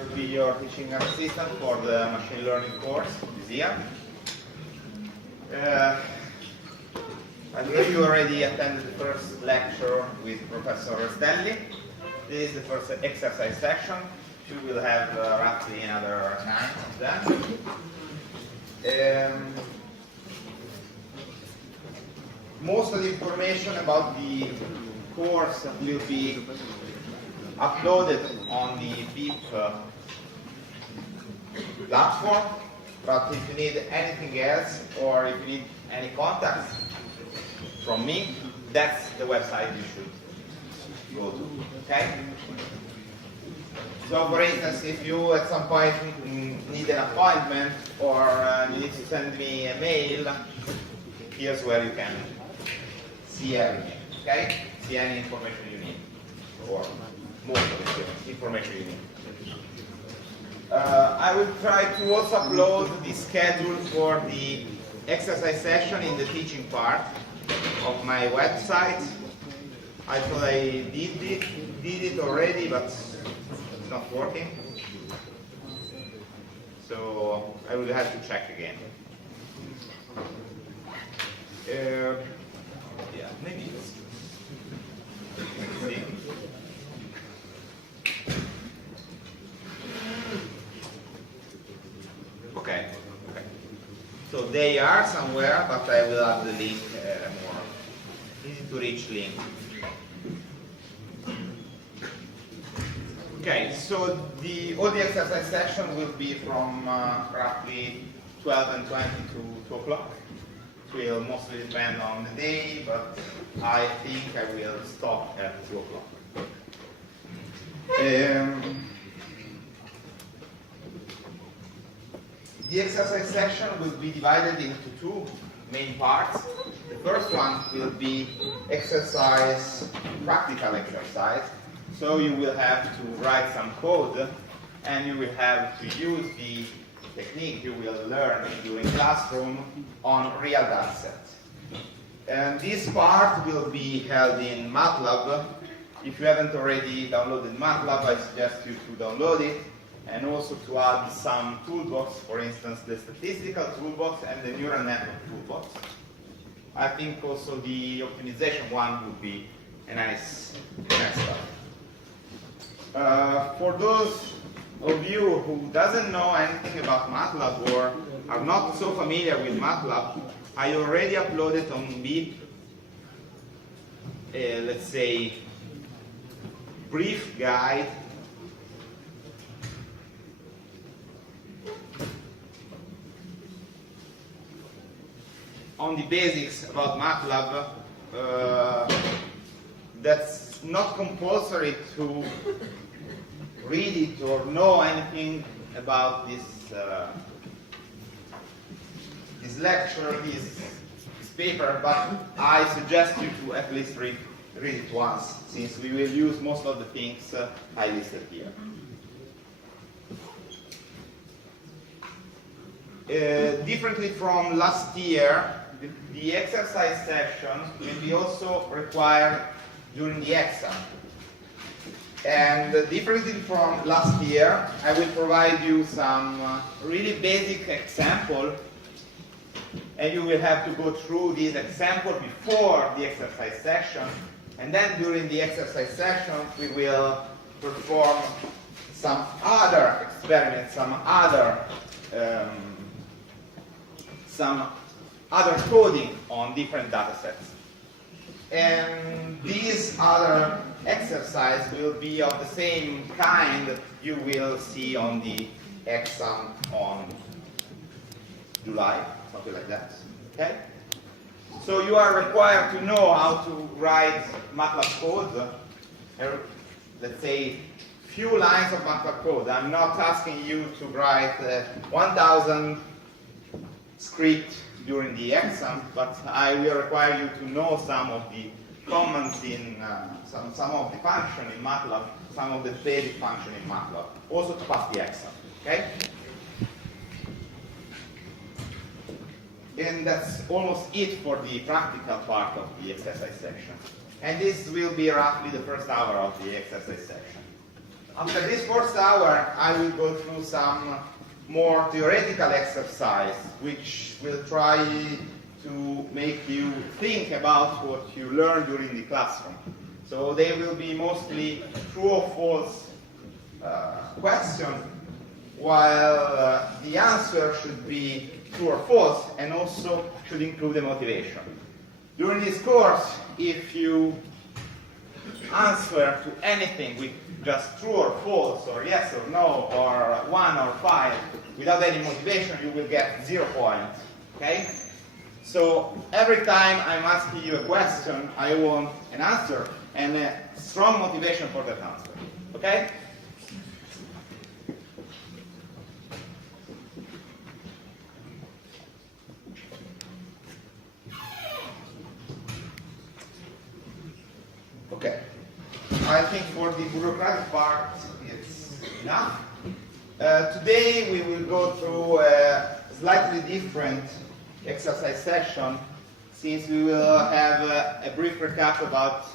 will be your teaching assistant for the machine learning course this year. I believe you already attended the first lecture with Professor Stanley. This is the first exercise section. We will have roughly another 9 of them. Most of the information about the course will be uploaded on the BIP platform, but if you need anything else or if you need any contacts from me, that's the website you should go to, okay? So for instance, if you at some point need an appointment or you need to send me a mail, here's where you can see everything, okay? See any information you need, or most of the information you need. I will try to also upload the schedule for the exercise session in the teaching part of my website. I thought I did it already, but it's not working. So I will have to check again. Yeah, maybe it's. Okay. So they are somewhere, but I will add the link, more easy to reach link. Okay, so all the exercise session will be from roughly 12 and 20 to 2 o'clock. It will mostly depend on the day, but I think I will stop at 2 o'clock. The exercise section will be divided into 2 main parts. The first one will be practical exercise. So you will have to write some code and you will have to use the technique you will learn during classroom on real data sets. And this part will be held in MATLAB. If you haven't already downloaded MATLAB, I suggest you to download it and also to add some toolbox, for instance, the statistical toolbox and the neural network toolbox. I think also the optimization one would be a nice stuff. For those of you who doesn't know anything about MATLAB or are not so familiar with MATLAB, I already uploaded on BIP, let's say, brief guide on the basics about MATLAB. That's not compulsory to read it or know anything about this lecture, this paper, but I suggest you to at least read it once, since we will use most of the things I listed here. Differently from last year, the exercise session will be also required during the exam. And differently from last year, I will provide you some really basic example, and you will have to go through this example before the exercise session, and then during the exercise session we will perform some other experiments, some other coding on different data sets. And these other exercise will be of the same kind you will see on the exam on July, something like that. Okay? So you are required to know how to write MATLAB code. Let's say few lines of MATLAB code. I'm not asking you to write 1,000 script during the exam, but I will require you to know some of the commands in some of the function in MATLAB, some of the basic function in MATLAB, also to pass the exam. Okay? And that's almost it for the practical part of the exercise section. And this will be roughly the first hour of the exercise section. After this first hour, I will go through some more theoretical exercise, which will try to make you think about what you learned during the classroom. So they will be mostly true or false questions, while the answer should be true or false, and also should include a motivation. During this course, if you answer to anything with just true or false, or yes or no, or 1 or 5, without any motivation, you will get 0 points. Okay? So every time I'm asking you a question, I want an answer and a strong motivation for that answer. Okay? Okay. I think for the bureaucratic part, it's enough. Today we will go through a slightly different exercise session, since we will have a brief recap about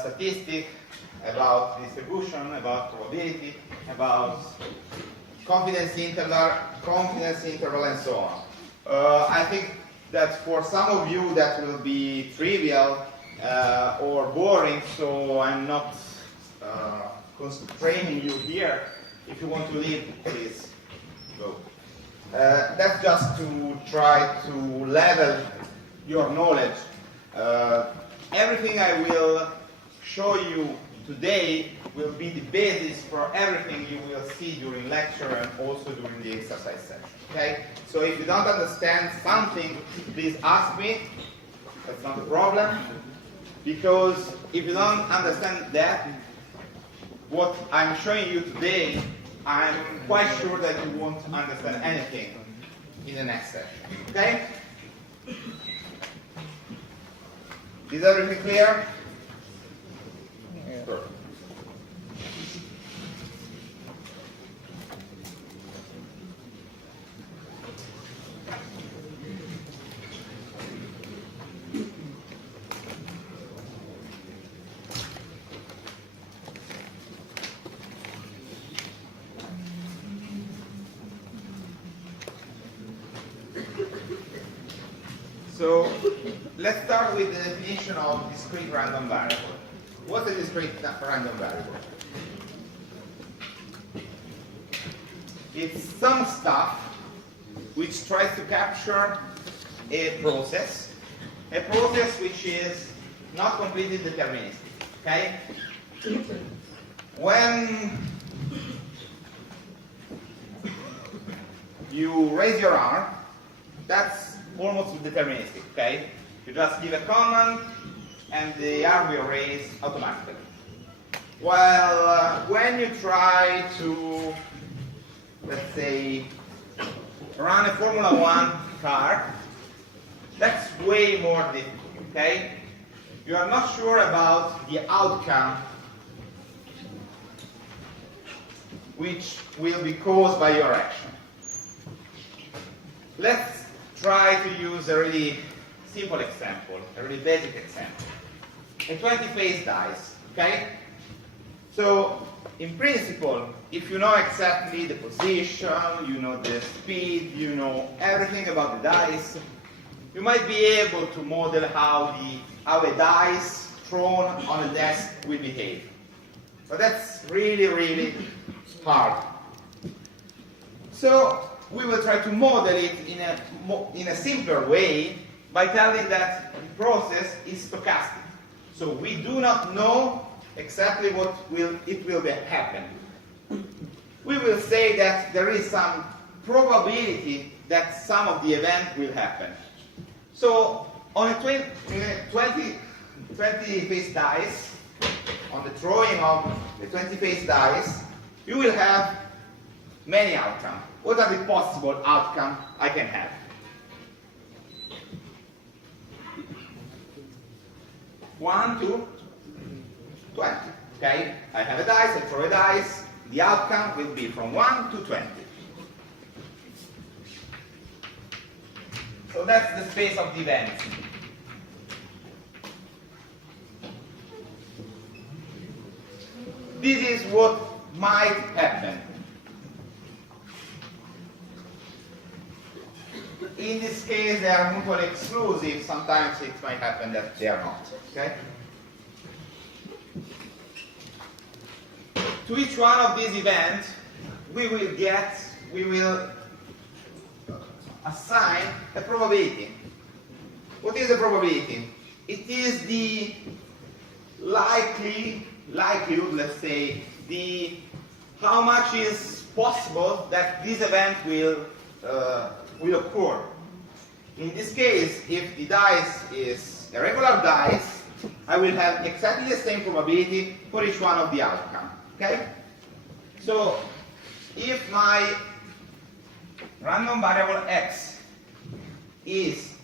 statistics, about distribution, about probability, about confidence interval, and so on. I think that for some of you that will be trivial or boring, so I'm not constraining you here. If you want to leave, please go. That's just to try to level your knowledge. Everything I will show you today will be the basis for everything you will see during lecture and also during the exercise session. Okay? So if you don't understand something, please ask me. That's not a problem. Because if you don't understand that, what I'm showing you today, I'm quite sure that you won't understand anything in the next session. Okay? Is everything clear? Yeah. Perfect. So let's start with the definition of discrete random variable. What's a discrete random variable? It's some stuff which tries to capture a process which is not completely deterministic. Okay? When you raise your arm, that's almost deterministic, okay? You just give a command and the arm will raise automatically. While when you try to, let's say, run a Formula 1 car, that's way more difficult, okay? You are not sure about the outcome which will be caused by your action. Let's try to use a really simple example, a really basic example. A 20-face dice, okay? So, in principle, if you know exactly the position, you know the speed, you know everything about the dice, you might be able to model how a dice thrown on a desk will behave. But that's really, really hard. So, we will try to model it in a simpler way by telling that the process is stochastic. So we do not know exactly what will happen. We will say that there is some probability that some of the event will happen. So on a 20-face dice, on the throwing of the 20-face dice, you will have many outcomes. What are the possible outcomes I can have? One, 2, 20. Okay? I have a dice, I throw a dice. The outcome will be from 1 to 20. So that's the space of the events. this is what might happen. In this case, they are mutually exclusive. Sometimes it might happen that they are not. Okay? To each one of these events, we will assign a probability. What is the probability? It is the likelihood, let's say, how much is possible that this event will occur. In this case, if the dice is a regular dice, I will have exactly the same probability for each one of the outcome. Okay? So, if my random variable x is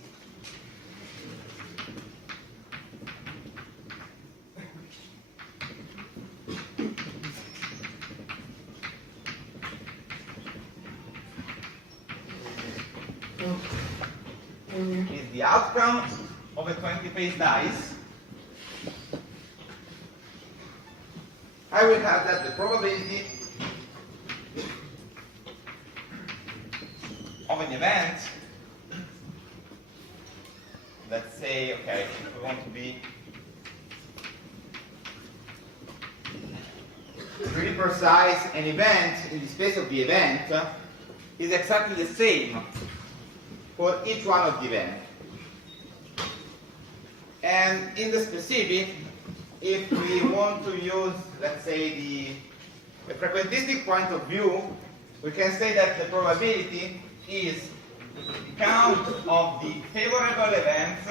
the outcome of a 20-face dice, I will have that the probability of an event, let's say, okay, if we want to be really precise, an event in the space of the event is exactly the same for each one of the events. And in the specific, if we want to use, let's say, the frequentistic point of view, we can say that the probability is the count of the favorable events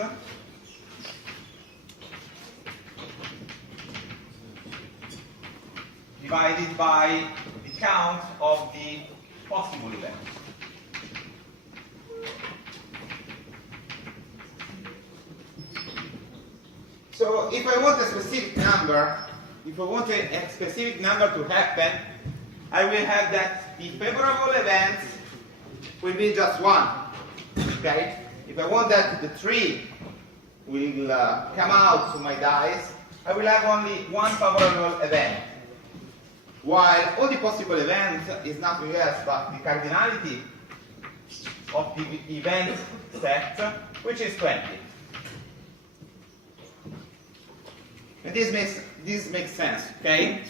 divided by the count of the possible events. So if I want a specific number, if I want a specific number to happen, I will have that the favorable events will be just one. Okay? If I want that the 3 will come out to my dice, I will have only one favorable event. While all the possible events is nothing else but the cardinality of the event set, which is 20. And this makes sense, okay?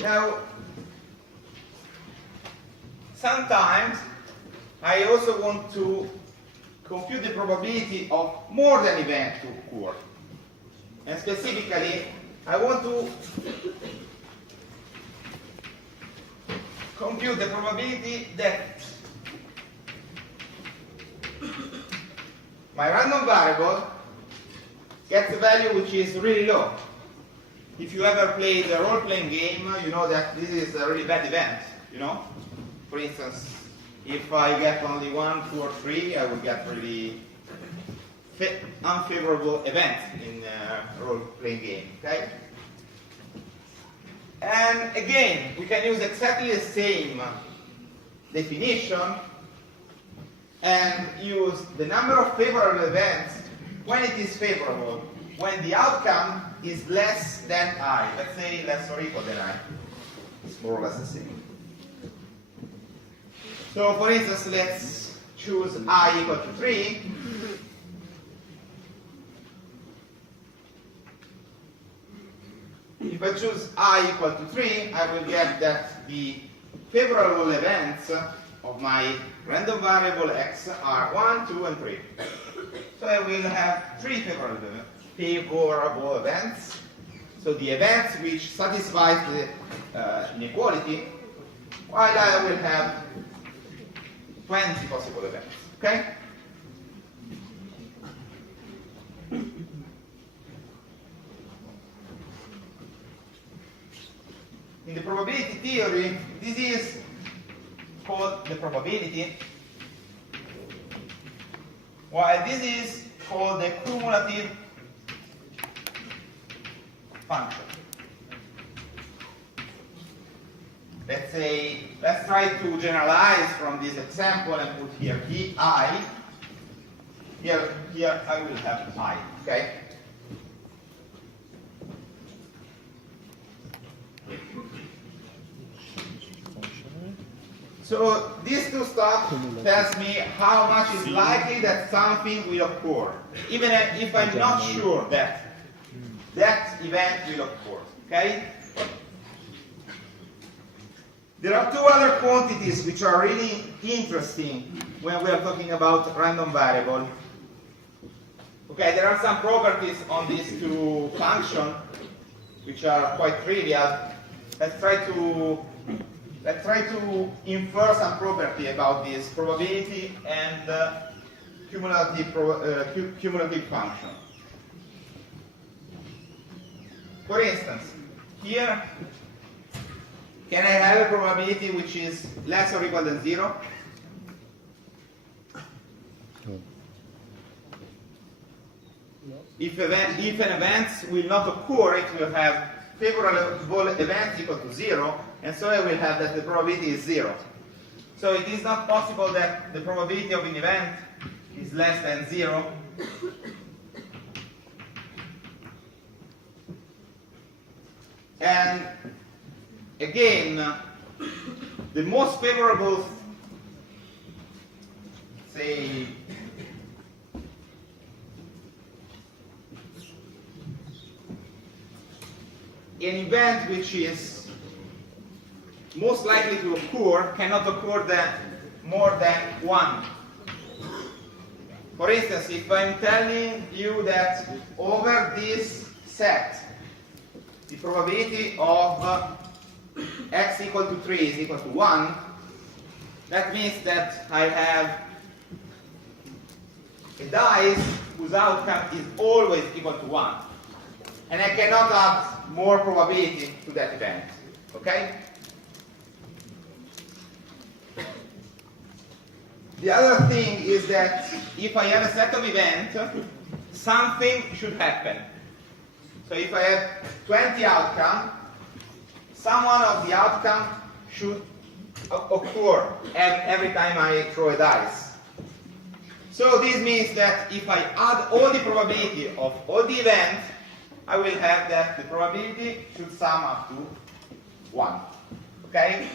Now, sometimes I also want to compute the probability of more than event to occur. And specifically, I want to compute the probability that my random variable gets a value which is really low. If you ever played a role-playing game, you know that this is a really bad event, you know? For instance, if I get only 1, 2, or 3, I will get really unfavorable events in a role-playing game, okay? And again, we can use exactly the same definition and use the number of favorable events when it is favorable, when the outcome is less than I. Let's say less or equal than I. It's more or less the same. So for instance, let's choose I equal to 3. If I choose I equal to 3, I will get that the favorable events of my random variable x are 1, 2, and 3. So I will have 3 favorable events. So the events which satisfy the inequality, while I will have 20 possible events. Okay? In the probability theory, this is called the probability, while this is called the cumulative function. Let's try to generalize from this example and put here I. Here I will have I, okay? So these two stuff tells me how much is likely that something will occur, even if I'm not sure that that event will occur. Okay? There are two other quantities which are really interesting when we are talking about random variable. Okay, there are some properties on these two functions which are quite trivial. Let's try to infer some property about this probability and cumulative function. For instance, here, can I have a probability which is less or equal than 0? If an event will not occur, it will have favorable events equal to 0, and so I will have that the probability is 0. So it is not possible that the probability of an event is less than 0. And again, the most favorable, say, an event which is most likely to occur cannot occur more than 1. For instance, if I'm telling you that over this set, the probability of x equal to 3 is equal to 1, that means that I have a dice whose outcome is always equal to 1. And I cannot add more probability to that event. Okay? The other thing is that if I have a set of events, something should happen. So if I have 20 outcomes, some one of the outcomes should occur every time I throw a dice. So this means that if I add all the probability of all the events, I will have that the probability should sum up to 1. Okay?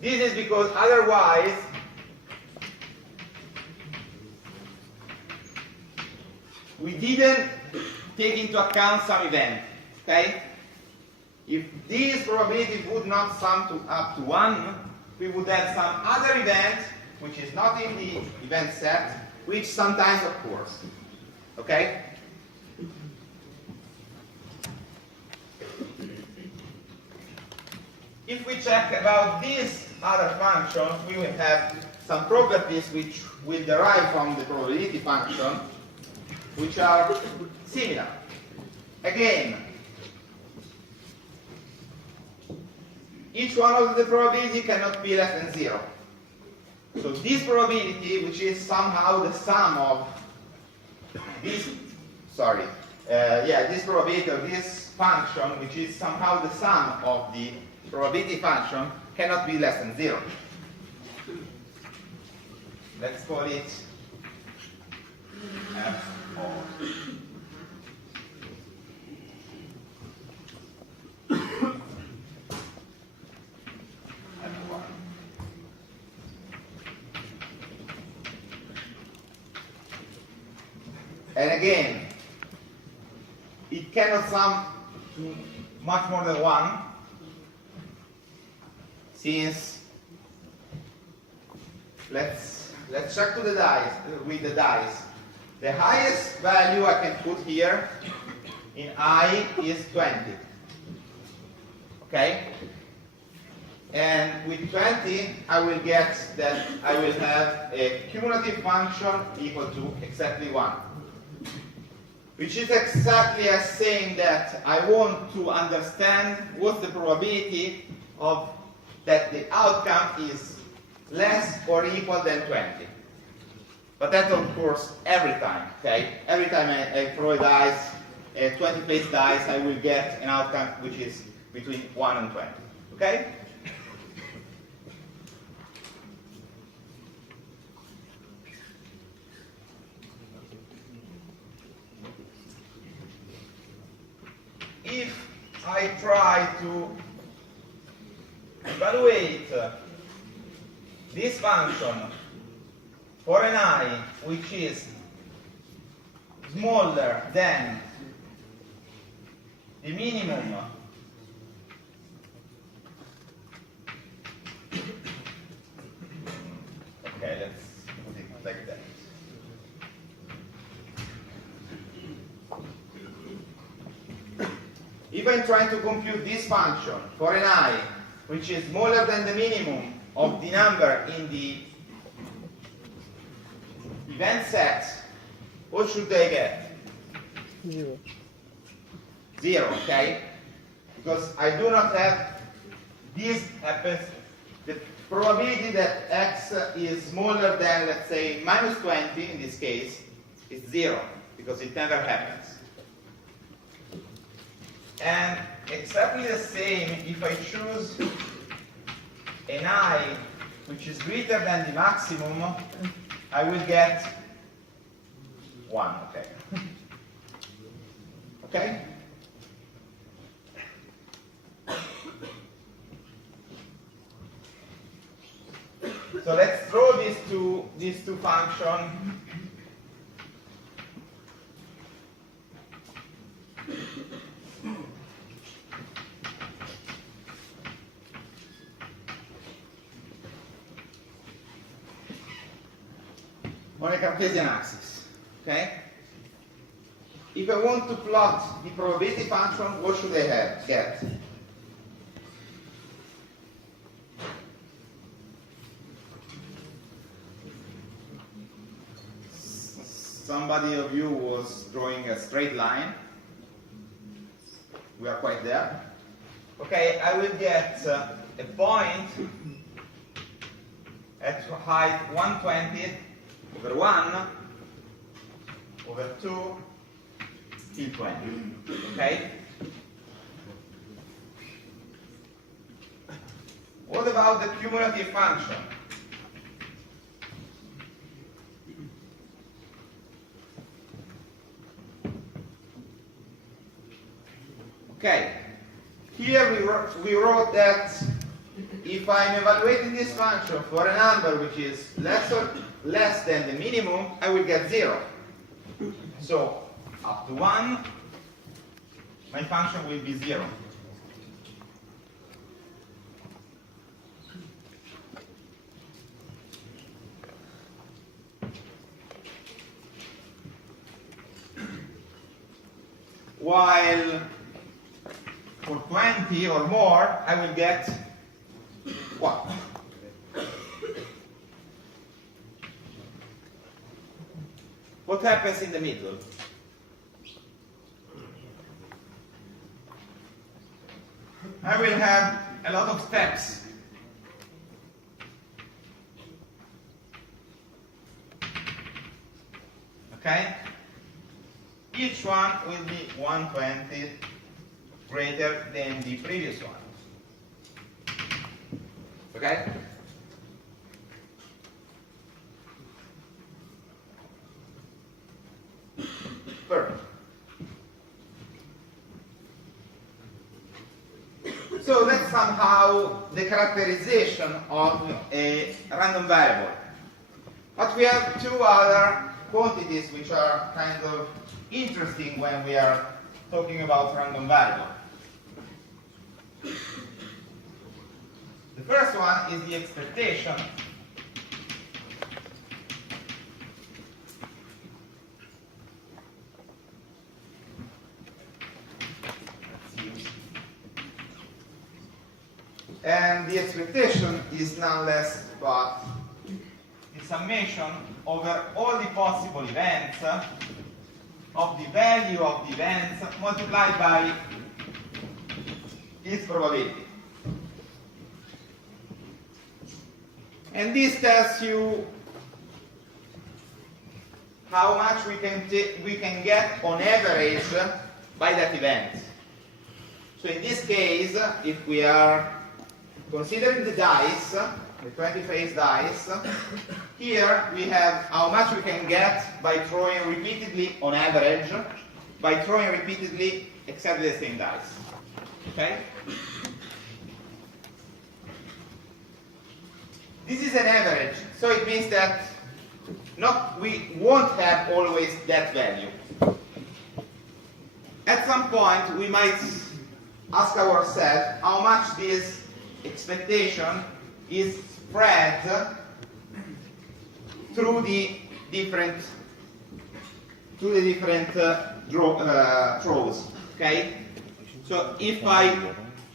This is because otherwise we didn't take into account some event. Okay? If this probability would not sum up to 1, we would have some other event which is not in the event set, which sometimes occurs. Okay? If we check about this other function, we will have some properties which will derive from the probability function, which are similar. Again, each one of the probability cannot be less than 0. So this probability, which is somehow the sum of this, this probability of this function, which is somehow the sum of the probability function, cannot be less than 0. Let's call it f of f1. And again, it cannot sum to much more than 1, since let's check to the dice with the dice. The highest value I can put here in I is 20. Okay? And with 20, I will get that I will have a cumulative function equal to exactly 1. Which is exactly as saying that I want to understand what's the probability of that the outcome is less or equal than 20. But that of course every time, okay? Every time I throw a dice, a 20 place dice, I will get an outcome which is between 1 and 20. Okay? If I try to evaluate this function for an I which is smaller than the minimum okay, let's put it like that. If I'm trying to compute this function for an I which is smaller than the minimum of the number in the event set, what should I get? 0. 0, okay? Because I do not have, this happens, the probability that x is smaller than, let's say, minus 20 in this case, is 0, because it never happens. And exactly the same if I choose an I which is greater than the maximum, I will get 1, okay? Okay? So let's draw these two functions. On a Cartesian axis, okay? If I want to plot the probability function, what should I get? Somebody of you was drawing a straight line. We are quite there. Okay, I will get a point at height 120 over 1 over 2 till 20. Okay? What about the cumulative function? Okay, here we wrote that if I'm evaluating this function for a number which is less than the minimum, I will get 0. So up to 1, my function will be 0. While for 20 or more, I will get 1. What happens in the middle? I will have a lot of steps. Okay? Each one will be 1/20 greater than the previous one. Okay? Perfect. So that's somehow the characterization of a random variable. But we have two other quantities which are kind of interesting when we are talking about random variable. The first one is the expectation. And the expectation is none less but the summation over all the possible events of the value of the events multiplied by its probability. And this tells you how much we can get on average by that event. So in this case, if we are considering the dice, the 20-face dice, here we have how much we can get by throwing repeatedly on average, by throwing repeatedly exactly the same dice. Okay? this is an average, so it means that we won't have always that value. At some point, we might ask ourselves how much this expectation is spread through the different throws. Okay. So if I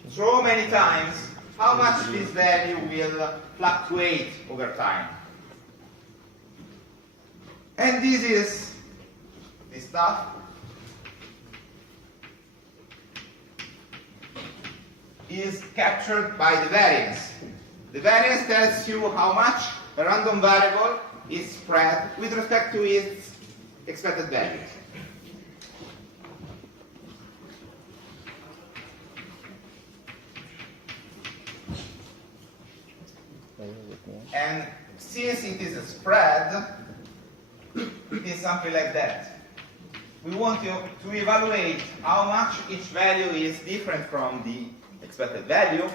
throw many times, how much this value will fluctuate over time? And this stuff is captured by the variance. The variance tells you how much a random variable is spread with respect to its expected values. And since it is a spread, it is something like that. We want to evaluate how much each value is different from the expected value.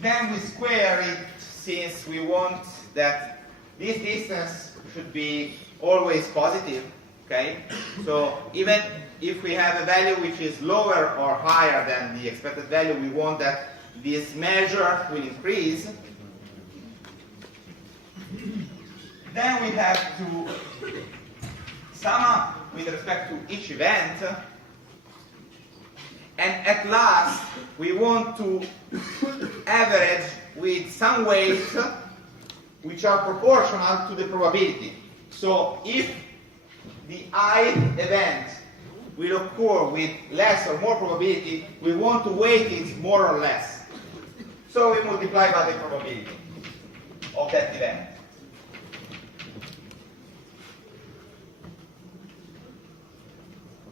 Then we square it, since we want that this distance should be always positive. Okay? So even if we have a value which is lower or higher than the expected value, we want that this measure will increase. Then we have to sum up with respect to each event. And at last, we want to average with some weights which are proportional to the probability. So if the ith event will occur with less or more probability, we want to weight it more or less. So we multiply by the probability of that event.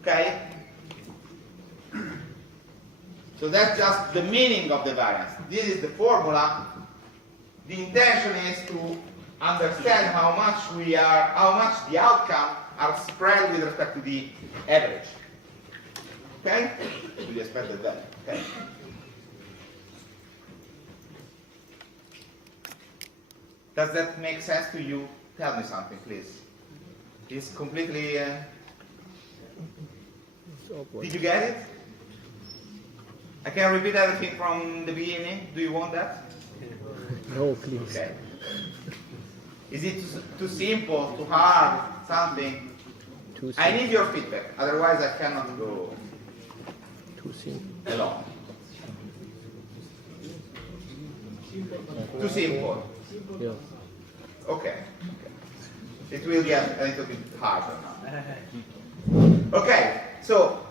Okay? So that's just the meaning of the variance. This is the formula. The intention is to understand how much the outcome are spread with respect to the average. Okay? To the expected value. Okay? Does that make sense to you? Tell me something, please. It's completely... Did you get it? I can repeat everything from the beginning. Do you want that? No, please. Okay. Is it too simple, too hard, something? Too I need your feedback, otherwise I cannot go Too simple. along. Too simple. Yeah. Okay. It will get a little bit harder now. Okay, so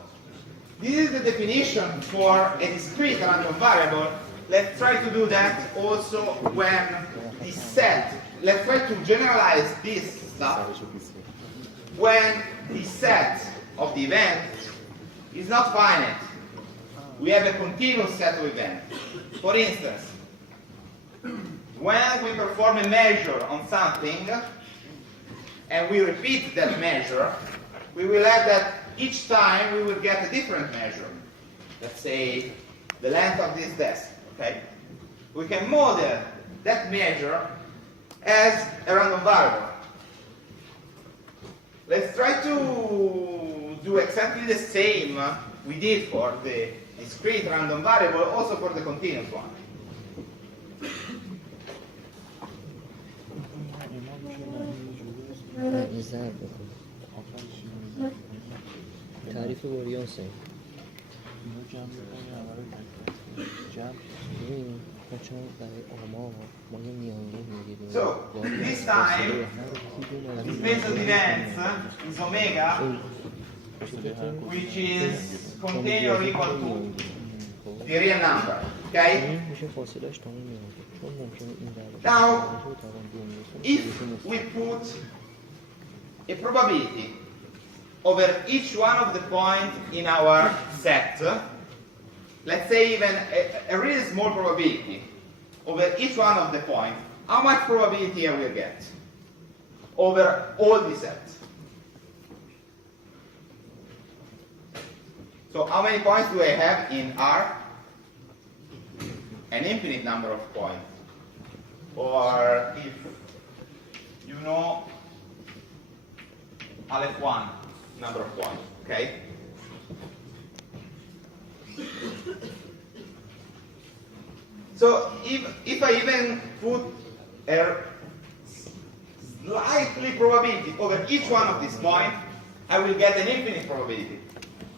this is the definition for a discrete random variable. Let's try to do that also when the set, let's try to generalize this stuff when the set of the event is not finite. We have a continuous set of events. For instance, when we perform a measure on something and we repeat that measure, we will have that each time we will get a different measure. Let's say the length of this desk. Okay? We can model that measure as a random variable. Let's try to do exactly the same we did for the discrete random variable, also for the continuous one. exactly. تعریف اوریانسه چون برای آمار ما یه میانگین میگیریم. So, this time, the space of events is omega, which is contained or equal to the real number. Okay? میشه فاصلهش تا این میانگین چون ممکنه این Now, if we put a probability over each one of the points in our set, let's say even a really small probability over each one of the points, how much probability I will get over all the sets? So how many points do I have in R? An infinite number of points. or if you know aleph 1, number of points, okay? So if I even put a slightly probability over each one of these points, I will get an infinite probability.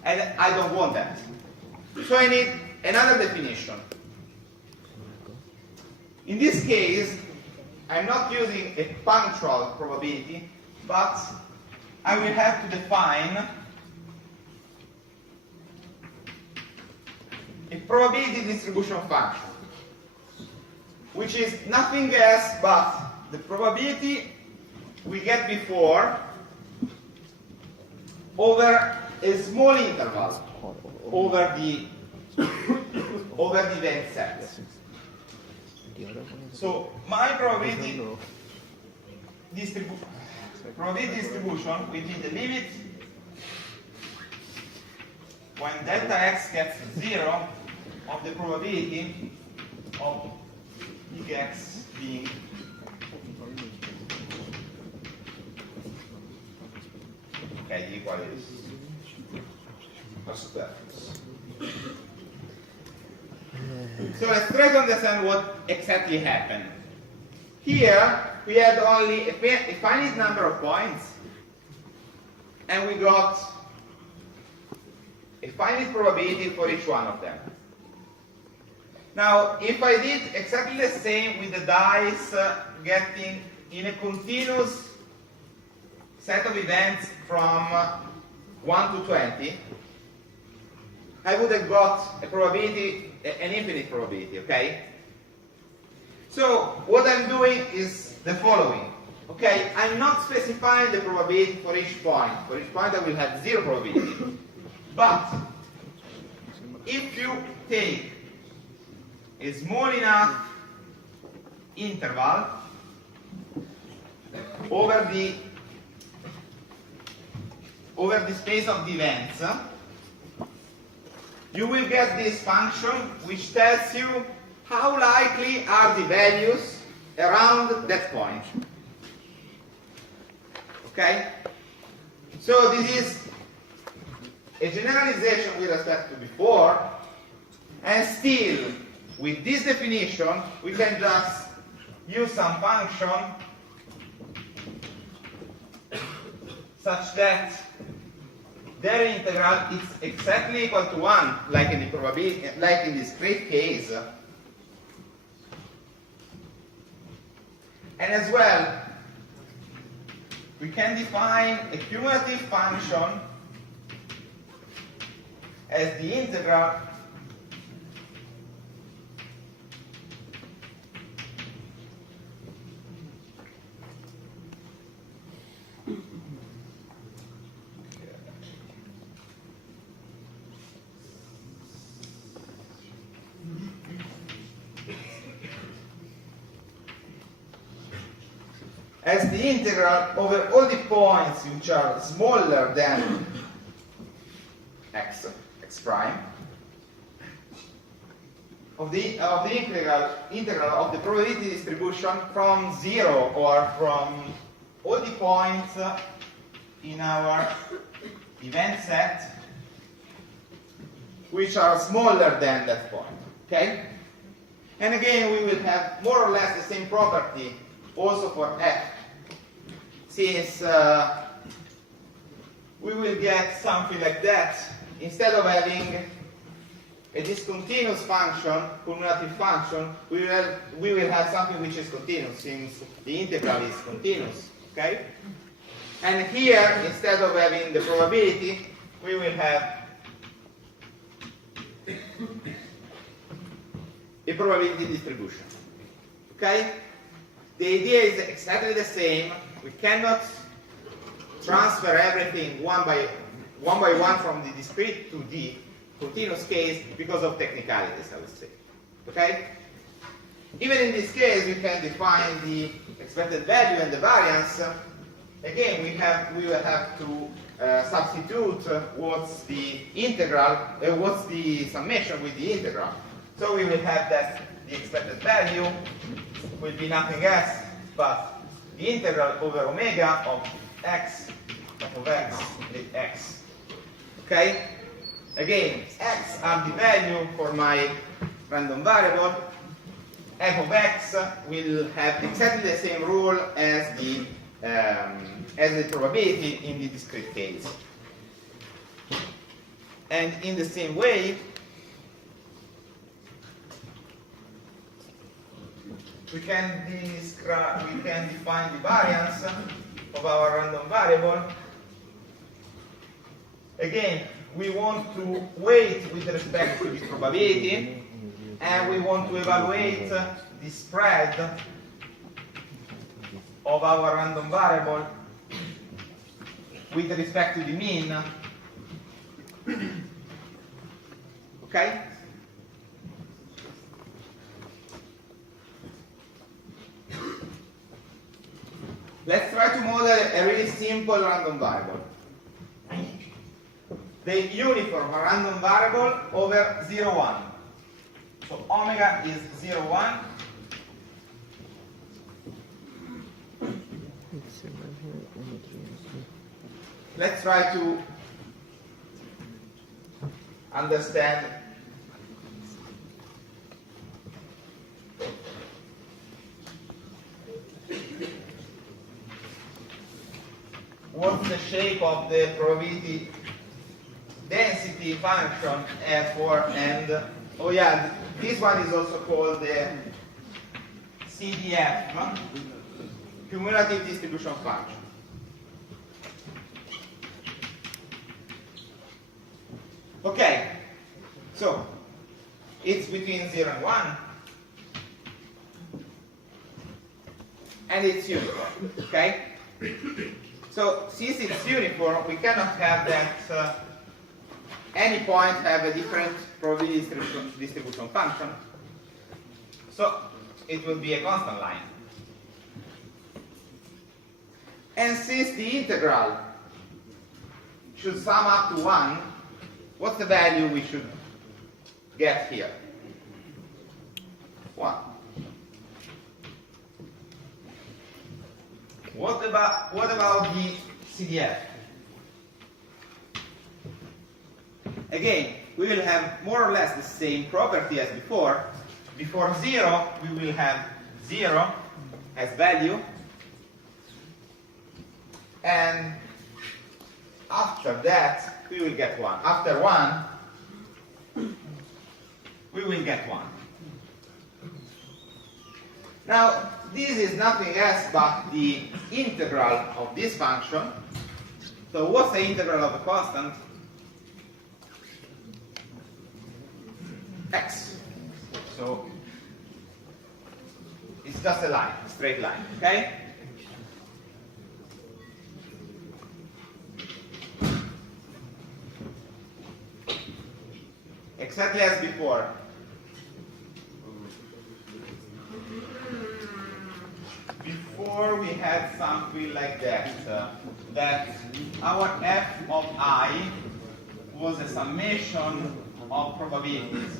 And I don't want that. So I need another definition. In this case, I'm not using a punctual probability, but I will have to define a probability distribution function, which is nothing else but the probability we get before over a small interval over the event set. So my probability distribution will be the limit when delta x gets to 0 of the probability of big X being equal to surface. So let's try to understand what exactly happened. Here we had only a finite number of points, and we got a finite probability for each one of them. Now, if I did exactly the same with the dice getting in a continuous set of events from 1 to 20, I would have got a probability, an infinite probability, okay? So, what I'm doing is the following. Okay, I'm not specifying the probability for each point. For each point I will have 0 probability. But, if you take a small enough interval over the space of the events, you will get this function which tells you how likely are the values around that point. Okay? So this is a generalization with respect to before, and still with this definition we can just use some function such that their integral is exactly equal to 1, like in the probability, like in this great case. And as well, we can define a cumulative function as the integral over all the points which are smaller than x prime, of the integral of the probability distribution from 0 or from all the points in our event set which are smaller than that point. Okay? And again, we will have more or less the same property also for f, since we will get something like that. Instead of having a discontinuous function, cumulative function, we will have something which is continuous, since the integral is continuous. Okay? And here, instead of having the probability, we will have a probability distribution. Okay? The idea is exactly the same. We cannot transfer everything one by one from the discrete to the continuous case because of technicalities, I would say. Okay? Even in this case, we can define the expected value and the variance. Again, we will have to substitute what's the integral, what's the summation with the integral. So we will have that the expected value will be nothing else but the integral over omega of x f of x with x. Okay? Again, x are the value for my random variable. F of x will have exactly the same rule as the probability in the discrete case. And in the same way, we can define the variance of our random variable. Again, we want to weight with respect to the probability, and we want to evaluate the spread of our random variable with respect to the mean. Okay? Let's try to model a really simple random variable. The uniform random variable over 0, 1. So omega is 0, 1. Let's try to understand what's the shape of the probability density function for, and oh yeah, this one is also called the CDF, cumulative distribution function. Okay, so it's between 0 and 1, and it's uniform. Okay, so since it's uniform, we cannot have that any point have a different probability distribution function. So it will be a constant line. And since the integral should sum up to 1, what's the value we should get here? 1. What about the CDF? Again, we will have more or less the same property as before. Before 0, we will have 0 as value. And after that, we will get 1. After 1, we will get 1. Now, this is nothing else but the integral of this function. So what's the integral of a constant? X. So it's just a line, a straight line, okay? Exactly as before. Before we had something like that, that our f of I was a summation of probabilities.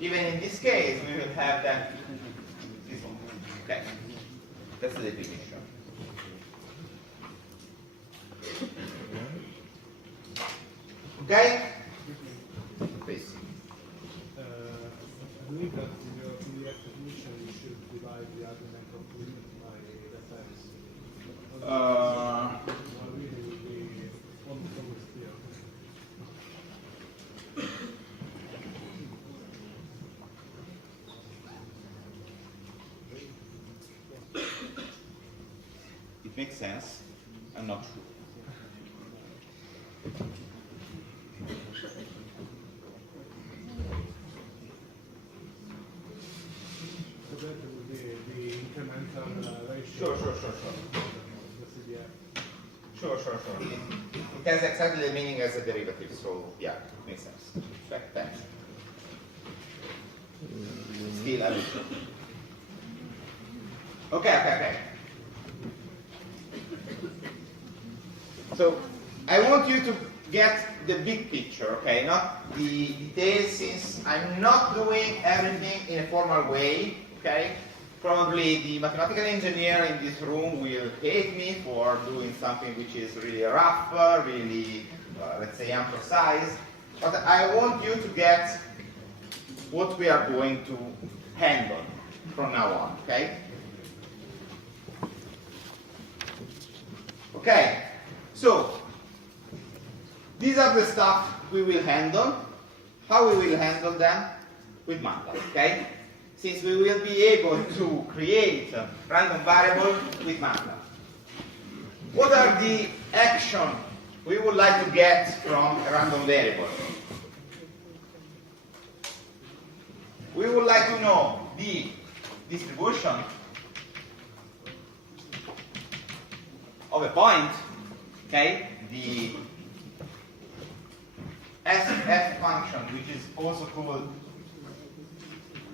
Even in this case, we will have that this one. Okay, that's the definition. Okay? Please. I believe that in your PDF definition you should divide the argument of limit by reference. Really would be almost always clear. It makes sense. I'm not sure. So that would be the incremental ratio. Sure. of the CDF. Sure. It has exactly the meaning as a derivative, so yeah, makes sense. Okay, thanks. Still addition. Okay. So I want you to get the big picture, okay? Not the details, since I'm not doing everything in a formal way, okay? Probably the mathematical engineer in this room will hate me for doing something which is really rough, really, let's say, imprecise. But I want you to get what we are going to handle from now on, okay? Okay, so these are the stuff we will handle. How we will handle them? With MATLAB, okay? Since we will be able to create a random variable with MATLAB. What are the actions we would like to get from a random variable? We would like to know the distribution of a point, okay? The SF function, which is also called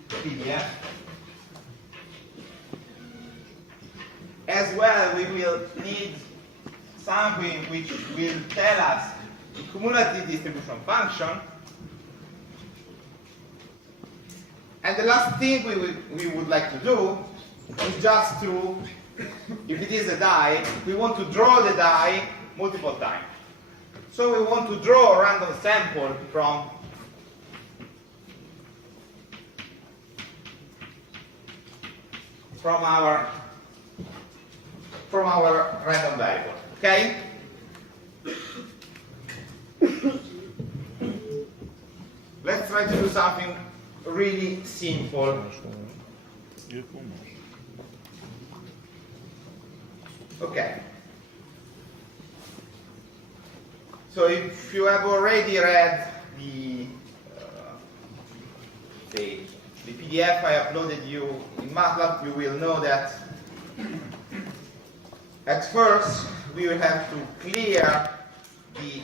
PDF. As well, we will need something which will tell us the cumulative distribution function. And the last thing we would like to do is just to, if it is a die, we want to draw the die multiple times. So we want to draw a random sample from our random variable, okay? Let's try to do something really simple. Okay. So if you have already read the PDF I uploaded you in MATLAB, you will know that at first we will have to clear the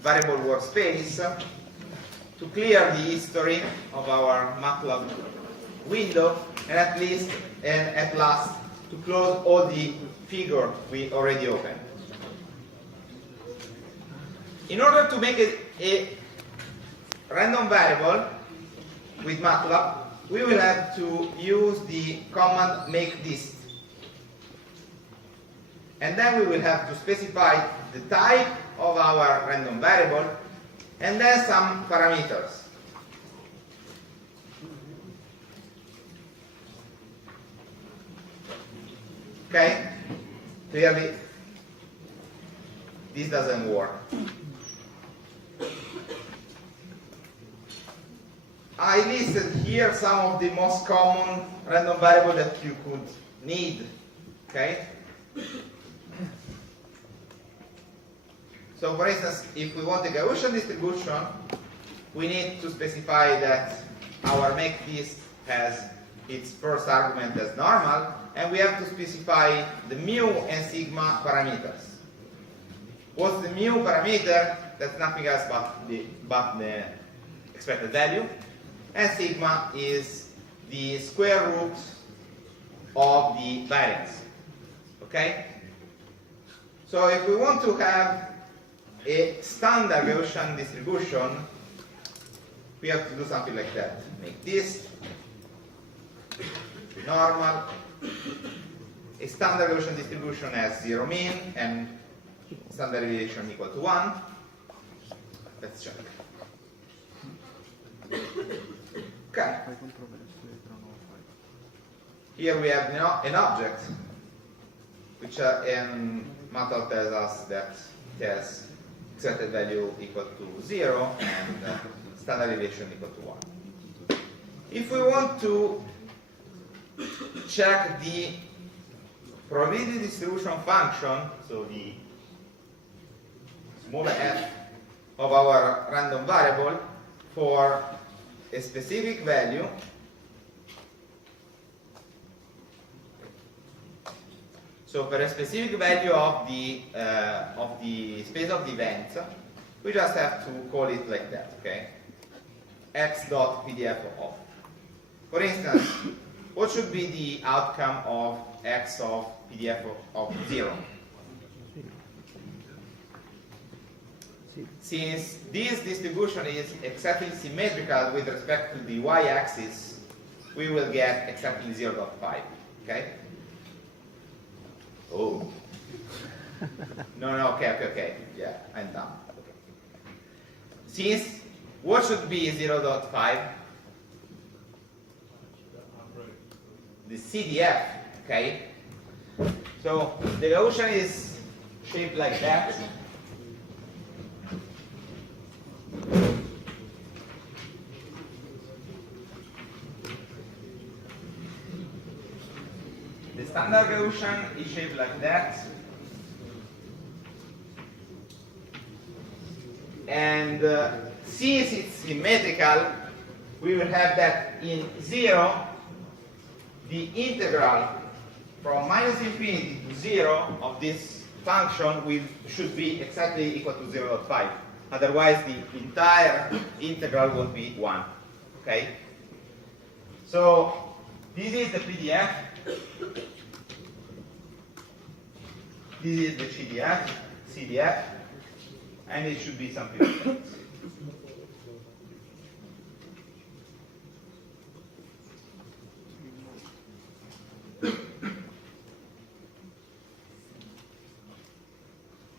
variable workspace, to clear the history of our MATLAB window, and at last to close all the figures we already opened. In order to make a random variable with MATLAB, we will have to use the command makeDist. And then we will have to specify the type of our random variable and then some parameters. Okay? Clearly, this doesn't work. I listed here some of the most common random variables that you could need. Okay? So for instance, if we want a Gaussian distribution, we need to specify that our makeDist has its first argument as normal, and we have to specify the mu and sigma parameters. What's the mu parameter? That's nothing else but the expected value. And sigma is the square root of the variance. Okay? So if we want to have a standard Gaussian distribution, we have to do something like that. Make this normal. A standard Gaussian distribution has 0 mean and standard deviation equal to 1. Let's check. Okay. Here we have an object, which in MATLAB tells us that it has expected value equal to 0 and standard deviation equal to 1. If we want to check the probability distribution function, so the small f of our random variable for a specific value, so for a specific value of the space of the events, we just have to call it like that, okay? X.pdf of. For instance, what should be the outcome of x of pdf of 0? since this distribution is exactly symmetrical with respect to the y-axis, we will get exactly 0.5. Okay? Oh. No, okay. Yeah, I'm done. Okay. Since what should be 0.5? The CDF, okay? So the Gaussian is shaped like that. The standard Gaussian is shaped like that. And since it's symmetrical, we will have that in 0, the integral from minus infinity to 0 of this function should be exactly equal to 0.5. Otherwise, the entire integral will be 1. Okay? So, this is the PDF. This is the CDF, and it should be something like that.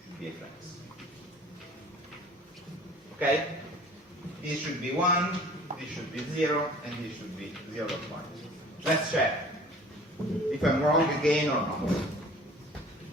Should be a class. Okay? This should be 1, this should be 0, and this should be 0.1. Let's check if I'm wrong again or not.